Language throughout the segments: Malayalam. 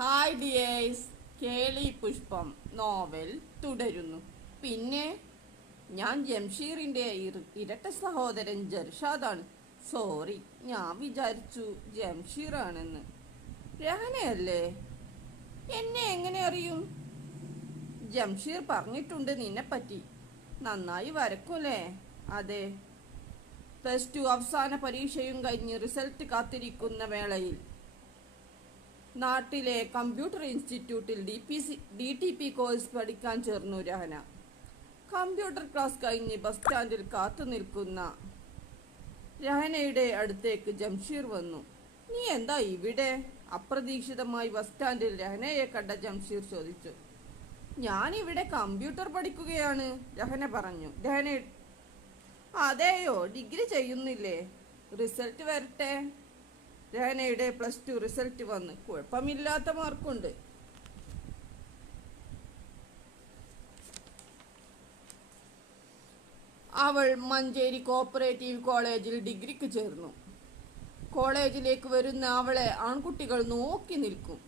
ഹായ് ഡിയേഴ്സ്, കേളി പുഷ്പം നോവൽ തുടരുന്നു. പിന്നെ ഞാൻ ജംഷീറിന്റെ ഇരട്ട സഹോദരൻ ജർഷാദാണ്. സോറി, ഞാൻ വിചാരിച്ചു ജംഷീറാണെന്ന്. രഹനയല്ലേ? എന്നെ എങ്ങനെ അറിയും? ജംഷീർ പറഞ്ഞിട്ടുണ്ട് നിന്നെപ്പറ്റി. നന്നായി വരക്കൂലേ? അതെ. +2 അവസാന പരീക്ഷയും കഴിഞ്ഞ് റിസൾട്ട് കാത്തിരിക്കുന്ന വേളയിൽ നാട്ടിലെ കമ്പ്യൂട്ടർ ഇൻസ്റ്റിറ്റ്യൂട്ടിൽ DTP കോഴ്സ് പഠിക്കാൻ ചേർന്നു രഹന. കമ്പ്യൂട്ടർ ക്ലാസ് കഴിഞ്ഞ് ബസ് സ്റ്റാൻഡിൽ കാത്തു നിൽക്കുന്ന രഹനയുടെ അടുത്തേക്ക് ജംഷീർ വന്നു. നീ എന്താ ഇവിടെ? അപ്രതീക്ഷിതമായി ബസ് സ്റ്റാൻഡിൽ രഹനയെ കണ്ട ജംഷീർ ചോദിച്ചു. ഞാനിവിടെ കമ്പ്യൂട്ടർ പഠിക്കുകയാണ്, രഹന പറഞ്ഞു. അതെയോ, ഡിഗ്രി ചെയ്യുന്നില്ലേ? റിസൾട്ട് വരട്ടെ. രഹനയുടെ +2 റിസൾട്ട് വന്ന്. കുഴപ്പമില്ലാത്ത മാർക്കുണ്ട്. അവൾ മഞ്ചേരി കോപ്പറേറ്റീവ് കോളേജിൽ ഡിഗ്രിക്ക് ചേർന്നു. കോളേജിലേക്ക് വരുന്ന അവളെ ആൺകുട്ടികൾ നോക്കി നിൽക്കും.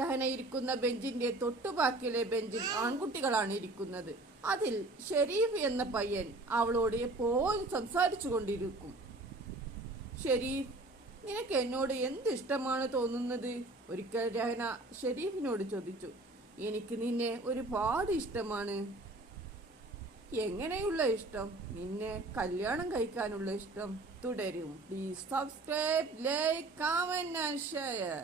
രഹന ഇരിക്കുന്ന ബെഞ്ചിന്റെ തൊട്ടുബാക്കിലെ ബെഞ്ചിൽ ആൺകുട്ടികളാണ് ഇരിക്കുന്നത്. അതിൽ ഷെരീഫ് എന്ന പയ്യൻ അവളോട് എപ്പോഴും സംസാരിച്ചു കൊണ്ടിരിക്കും. ഷെരീഫ്, നിനക്ക് എന്നോട് എന്ത് ഇഷ്ടമാണ് തോന്നുന്നത്? ഒരിക്കൽ രഹന ഷെരീഫിനോട് ചോദിച്ചു. എനിക്ക് നിന്നെ ഒരുപാട് ഇഷ്ടമാണ്. എങ്ങനെയുള്ള ഇഷ്ടം? നിന്നെ കല്യാണം കഴിക്കാനുള്ള ഇഷ്ടം. തുടരും. Please subscribe, like, comment and share.